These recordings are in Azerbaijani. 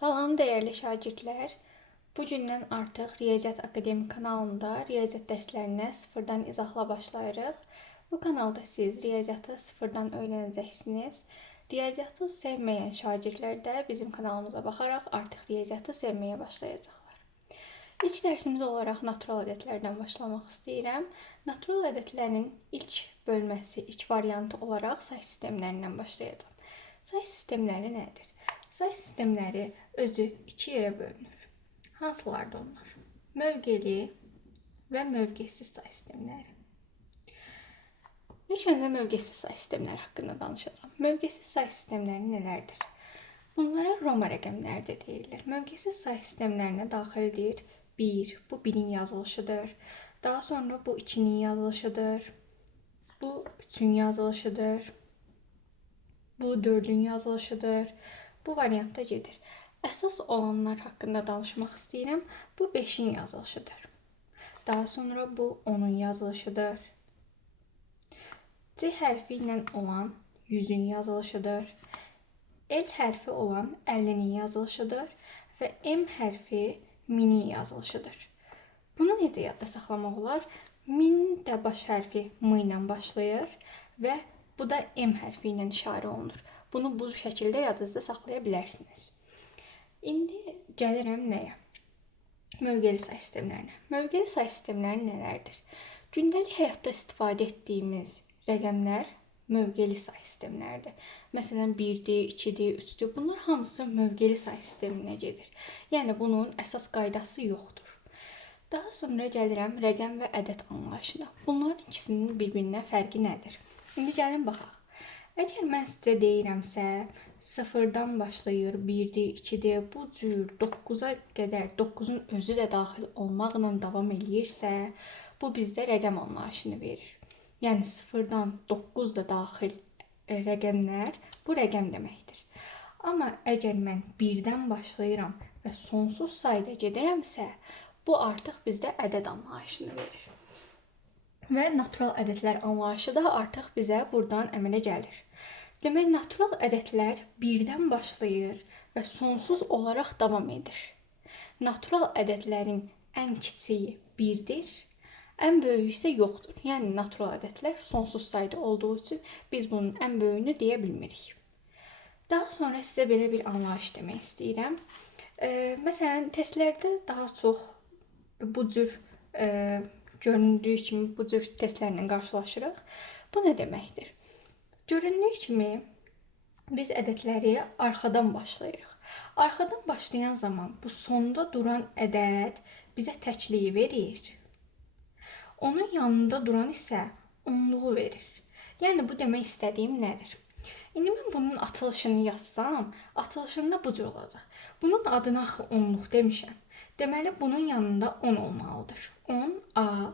Salam dəyərli şagirdlər. Bu gündən artıq Riyaziyyat Akademi kanalında riyaziyyat dərslərinə sıfırdan izahla başlayırıq. Bu kanalda siz riyaziyyatı sıfırdan öyrənəcəksiniz. Riyaziyyatı sevməyən şagirdlər də bizim kanalımıza baxaraq artıq riyaziyyatı sevməyə başlayacaqlar. İlk dərsimiz olaraq natural ədədlərdən başlamaq istəyirəm. Natural ədədlərin ilk bölməsi, ilk variantı olaraq say sistemlərindən başlayacağam. Say sistemləri nədir? Say sistemləri özü iki yerə bölünür. Hansılardır onlar? Mövqeli və mövqesiz say sistemləri. İlk öncə mövqesiz say sistemləri haqqında danışacağam. Mövqesiz say sistemləri nələrdir? Bunlara Roma rəqəmləri də deyilir. Mövqesiz say sistemlərinə daxildir 1, bu 1-in yazılışıdır. Daha sonra bu 2-nin yazılışıdır. Bu 3-ün yazılışıdır. Bu 4-ün yazılışıdır. Bu variantda gedir. Əsas olanlar haqqında danışmaq istəyirəm. Bu 5-in yazılışıdır. Daha sonra bu 10-un yazılışıdır. C hərfi ilə olan 100-ün yazılışıdır. L hərfi olan 50-nin yazılışıdır və M hərfi 1000-in yazılışıdır. Bunu necə yadda saxlamaq olar? 1000 də baş hərfi M ilə başlayır və bu da M hərfi ilə işarə olunur. Bunu bu şəkildə yadınızda saxlaya bilərsiniz. İndi gəlirəm nəyə? Mövqeli say sistemlərinə. Mövqeli say sistemləri nələrdir? Gündəlik həyatda istifadə etdiyimiz rəqəmlər mövqeli say sistemləridir. Məsələn, 1-dir, 2-dir, 3-dür. Bunlar hamısı mövqeli say sisteminə gedir. Yəni, bunun əsas qaydası yoxdur. Daha sonra gəlirəm rəqəm və ədəd anlayışına. Bunların ikisinin bir-birinə fərqi nədir? İndi gəlin baxaq. Əgər mən sizə deyirəmsə, 0-dan başlayır, 1-dir, 2-dir, bu cür 9-a qədər, 9-un özü də daxil olmaqla davam eləyirsə, bu bizdə rəqəm anlayışını verir. Yəni 0-dan 9 da daxil rəqəmlər bu rəqəm deməkdir. Amma əgər mən 1-dən başlayıram və sonsuz sayda gedirəmsə, bu artıq bizdə ədəd anlayışını verir. Və natural ədədlər anlayışı da artıq bizə buradan əmələ gəlir. Demək, natural ədədlər 1-dən başlayır və sonsuz olaraq davam edir. Natural ədədlərin ən kiçiyi 1-dir, ən böyüyü isə yoxdur. Yəni, natural ədədlər sonsuz sayda olduğu üçün biz bunun ən böyüyünü deyə bilmirik. Daha sonra sizə belə bir anlayış demək istəyirəm. Məsələn, testlərdə daha çox bu cür göründüyü kimi bu cür testlərlə qarşılaşırıq. Bu nə deməkdir? Göründüyü kimi biz ədədləri arxadan başlayırıq. Arxadan başlayan zaman bu sonda duran ədəd bizə təkliyi verir. Onun yanında duran isə onluğu verir. Yəni, bu demək istədiyim nədir? İndi mən bunun atılışını yazsam, atılışında bu cür olacaq. Bunun adına axı onluq demişəm. Deməli, bunun yanında 10 olmalıdır. 10A.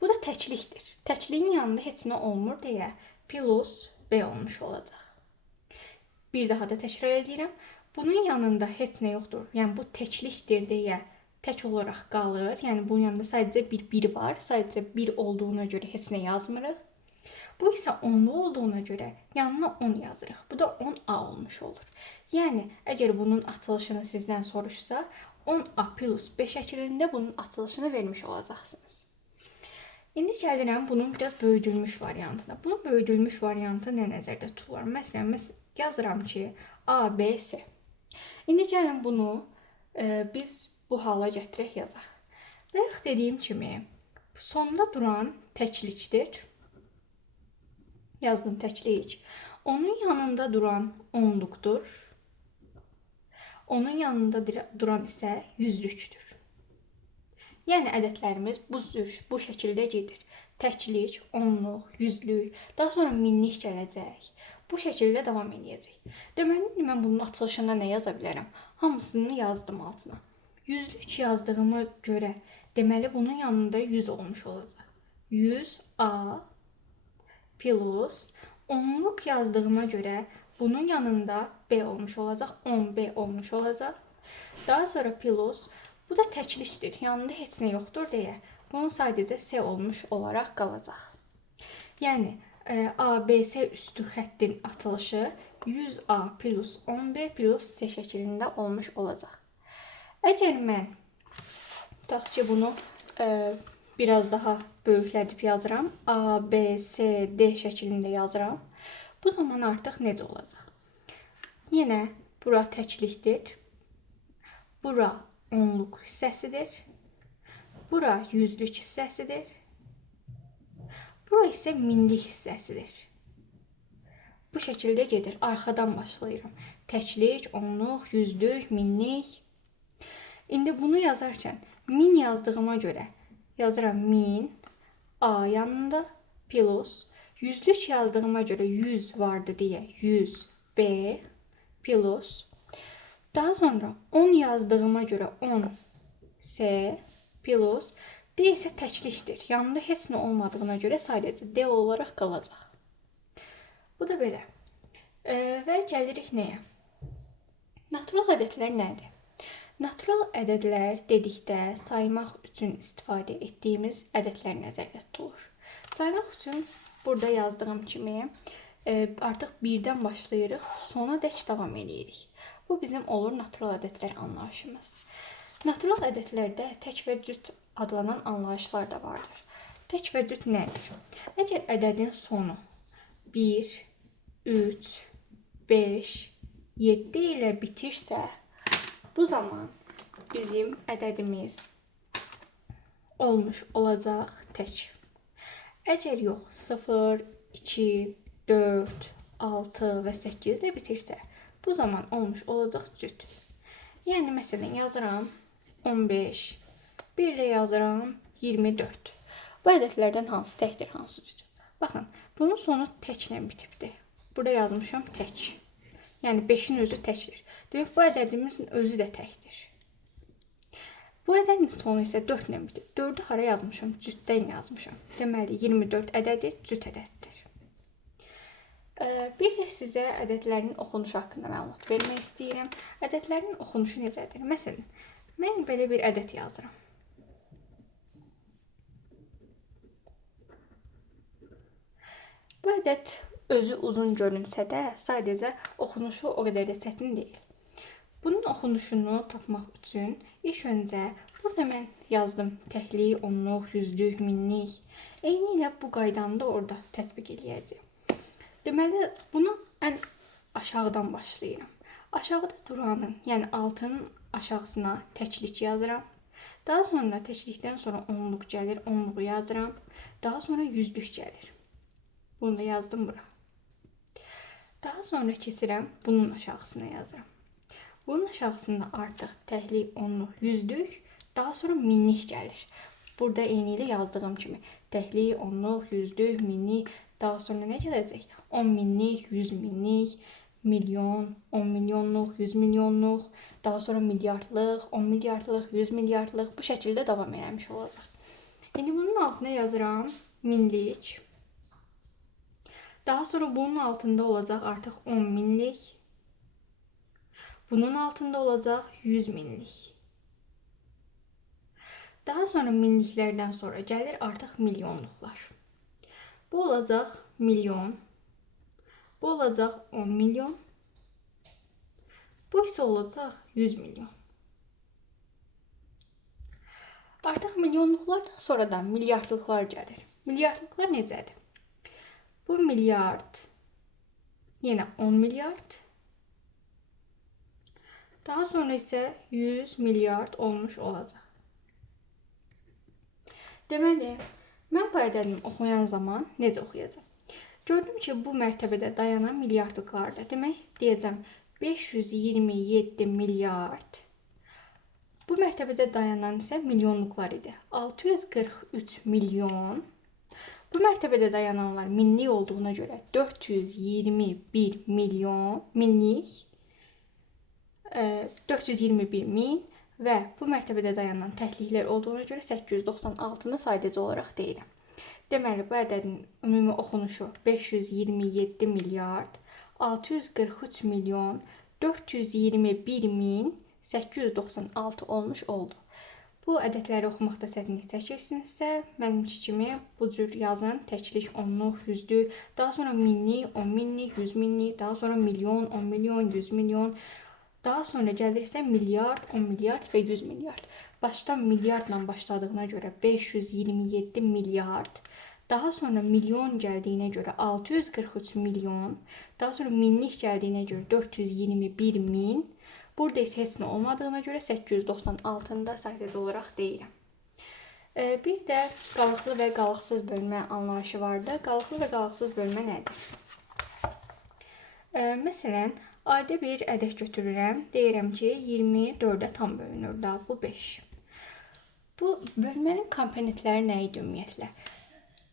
Bu da təklikdir. Təkliyin yanında heç nə olmur deyə plus B olmuş olacaq. Bir daha da təkrar edirəm. Bunun yanında heç nə yoxdur. Yəni, bu təklikdir deyə tək olaraq qalır. Yəni, bunun yanında sadəcə bir 1 var. Sadəcə 1 olduğuna görə heç nə yazmırıq. Bu isə 10'lu olduğuna görə yanına 10 yazırıq. Bu da 10A olmuş olur. Yəni, əgər bunun açılışını sizdən soruşsa, 10A plus B şəklində bunun açılışını vermiş olacaqsınız. İndi gəlirəm bunun biraz böyüdülmüş variantına. Bunun böyüdülmüş variantı nə nəzərdə tutulur? Məsələn, yazıram ki, A, B, C. İndi gəlin bunu biz bu hala gətirək yazaq. Bayaq dediyim kimi, sonda duran təklikdir. Yazdım təklik. Onun yanında duran onluqdur. Onun yanında duran isə yüzlükdür. Yəni, ədədlərimiz bu şəkildə gedir. Təklik, onluq, yüzlük, daha sonra minlik gələcək. Bu şəkildə davam edəcək. Deməli, mən bunun açılışında nə yaza bilərəm? Hamısını yazdım altına. Yüzlük yazdığıma görə, deməli, bunun yanında 100 olmuş olacaq. 100A plus onluq yazdığıma görə bunun yanında B olmuş olacaq, 10B olmuş olacaq. Daha sonra plus, bu da təklikdir, yanında heç nə yoxdur deyə bunun sadəcə C olmuş olaraq qalacaq. Yəni, ABC üstü xəttin atılışı 100A plus 10B plus C şəklində olmuş olacaq. Əgər mən tutaq ki, bunu biraz daha böyüklədib yazıram, A, B, C, D şəklində yazıram, bu zaman artıq necə olacaq? Yenə bura təklikdir. Bura onluq hissəsidir. Bura yüzlük hissəsidir. Bura isə minlik hissəsidir. Bu şəkildə gedir. Arxadan başlayıram. Təklik, onluq, yüzlük, minlik. İndi bunu yazarkən min yazdığıma görə yazıram 1000 A yanında plus yüzlük yazdığıma görə 100 vardı deyə 100 B plus daha sonra 10 yazdığıma görə 10 C plus D isə təklikdir. Yanında heç nə olmadığına görə sadəcə D olaraq qalacaq. Bu da belə. Və gəlirik nəyə? Natural ədədlər nədir? Natural ədədlər dedikdə saymaq üçün istifadə etdiyimiz ədədlər nəzərdə tutulur. Saymaq üçün burada yazdığım kimi artıq birdən başlayırıq, sona dək davam edirik. Bu bizim olur natural ədədlər anlayışımız. Natural ədədlərdə tək və cüt adlanan anlayışlar da vardır. Tək və cüt nədir? Əgər ədədin sonu 1, 3, 5, 7 ilə bitirsə, bu zaman bizim ədədimiz olmuş olacaq tək. Əgər yox 0, 2, 4, 6 və 8 ilə bitirsə, bu zaman olmuş olacaq cüt. Yəni məsələn yazıram 15, 1 ilə yazıram 24. Bu ədədlərdən hansı təkdir, hansı cüt? Baxın, bunun sonu təklə bitibdir. Burada yazmışam tək. Yəni 5-in özü təkdir. Demək, bu ədədimizin özü də təkdir. Bu ədədin sonu isə 4 ilə bitir. 4-ü hara yazmışam? Cütdən yazmışam. Deməli, 24 ədədi cüt ədəddir. Bir də sizə ədədlərin oxunuşu haqqında məlumat vermək istəyirəm. Ədədlərin oxunuşu necədir? Məsələn, mən belə bir ədəd yazıram. Bu ədəd özü uzun görünsə də, sadəcə oxunuşu o qədər də çətin deyil. Bunun oxunuşunu tapmaq üçün ilk öncə burada mən yazdım təklik, onluq, yüzlük, minlik. Eyni ilə bu qaydanı da orada tətbiq eləyəcəm. Deməli, bunu ən aşağıdan başlayıram. Aşağıda duranın, yəni 6-nın aşağısına təklik yazıram. Daha sonra təklikdən sonra onluq gəlir, onluğu yazıram. Daha sonra yüzlük gəlir. Bunu da yazdım bura. Daha sonra keçirəm, bunun aşağısına yazıram. Bunun aşağısında artıq təklik, onluq, yüzlük, daha sonra minlik gəlir. Burada eyni ilə yazdığım kimi təklik, onluq, yüzlük, minlik, daha sonra nə gələcək? 10 minlik, 100 minlik, milyon, 10 milyonluq, 100 milyonluq, daha sonra milyardlıq, 10 milyardlıq, 100 milyardlıq bu şəkildə davam eləmiş olacaq. İndi bunun altına yazıram minlik. Daha sonra bunun altında olacaq artıq 10 minlik. Bunun altında olacaq 100 minlik. Daha sonra minliklərdən sonra gəlir artıq milyonluqlar. Bu olacaq milyon. Bu olacaq 10 milyon. Bu isə olacaq 100 milyon. Artıq milyonluqlardan sonra da milyardlıqlar gəlir. Milyardlıqlar necədir? Bu milyard, yenə 10 milyard. Daha sonra isə 100 milyard olmuş olacaq. Deməli, mən bu ədədini oxuyan zaman necə oxuyacağam? Gördüm ki, bu mərtəbədə dayanan milyardlıqlardır. Demək, deyəcəm 527 milyard. Bu mərtəbədə dayanan isə milyonluqlar idi. 643 milyon. Bu mərtəbədə dayananlar minlik olduğuna görə 421 milyon, minlik, 421 min və bu mərtəbədə dayanan təkliklər olduğuna görə 896-nı sadəcə olaraq deyirəm. Deməli, bu ədədin ümumi oxunuşu 527 milyard, 643 milyon, 421 min 896 olmuş oldu. Bu ədədləri oxumaqda çətinlik çəkirsinizsə, mənimki kimi bu cür yazın. Təklik, onluq, yüzlük, daha sonra minlik, 10 minlik, 100 minlik, daha sonra milyon, 10 milyon, 100 milyon. Daha sonra gəlirsə milyard, 10 milyard və 100 milyard. Başdan milyardla başladığına görə 527 milyard. Daha sonra milyon gəldiyinə görə 643 milyon. Daha sonra minlik gəldiyinə görə 421 min. Burada isə heç nə olmadığına görə 896-nı da sadəcə olaraq deyirəm. Bir də qalıqlı və qalıqsız bölmə anlayışı vardı. Qalıqlı və qalıqsız bölmə nədir? Məsələn, adi bir ədəd götürürəm. Deyirəm ki, 24-ə tam bölünür da, bu 5. Bu bölmənin komponentləri nə idi ümumiyyətlə?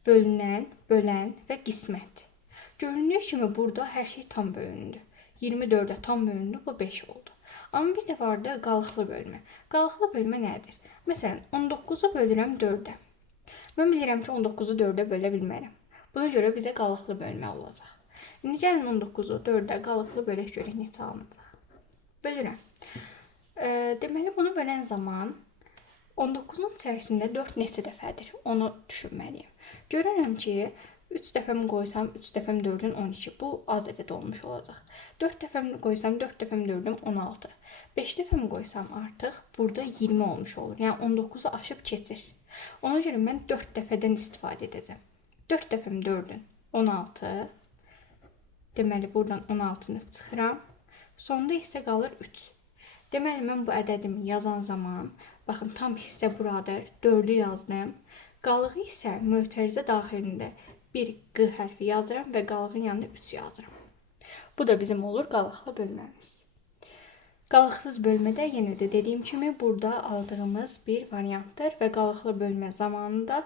Bölünən, bölən və qismət. Göründüyü kimi burada hər şey tam bölündü. 24-ə tam bölündü, bu 5 oldu. Amma bir də vardı qalıqlı bölmə. Qalıqlı bölmə nədir? Məsələn, 19-u bölürəm 4-ə. Mən bilirəm ki, 19-u 4-ə bölə bilmərəm. Buna görə bizə qalıqlı bölmə olacaq. İndi gəlin 19-u 4-ə qalıqlı bölək görək neçə alınacaq. Bölürəm. Deməli, bunu bölən zaman 19-un içərisində 4 neçə dəfədir? Onu düşünməliyim. Görürəm ki, 3 dəfəmi qoysam 3 dəfəm 4-ün 12. Bu az ədəd olmuş olacaq. 4 dəfəmi qoysam 4 dəfəm 4-ün 16. 5 dəfəmi qoysam artıq burada 20 olmuş olur. Yəni 19-u aşıb keçir. Ona görə mən 4 dəfədən istifadə edəcəm. 4 dəfəm 4-ün 16. Deməli, buradan 16-nı çıxıram. Sonda isə qalır 3. Deməli, mən bu ədədimi yazan zaman, baxın, tam hissə buradır. 4-ü yazdım. Qalığı isə mötərizə daxilində bir Q hərfi yazıram və qalığın yanına 3 yazıram. Bu da bizim olur qalıqlı bölməmiz. Qalıqsız bölmədə yenə də dediyim kimi burada aldığımız bir variantdır və qalıqlı bölmə zamanında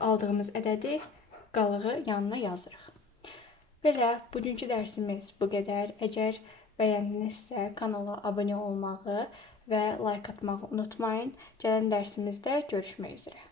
aldığımız ədədi qalığı yanına yazırıq. Belə, bugünkü dərsimiz bu qədər. Əgər bəyəndinizsə kanala abunə olmağı və like atmağı unutmayın. Gələn dərsimizdə görüşmək üzrə.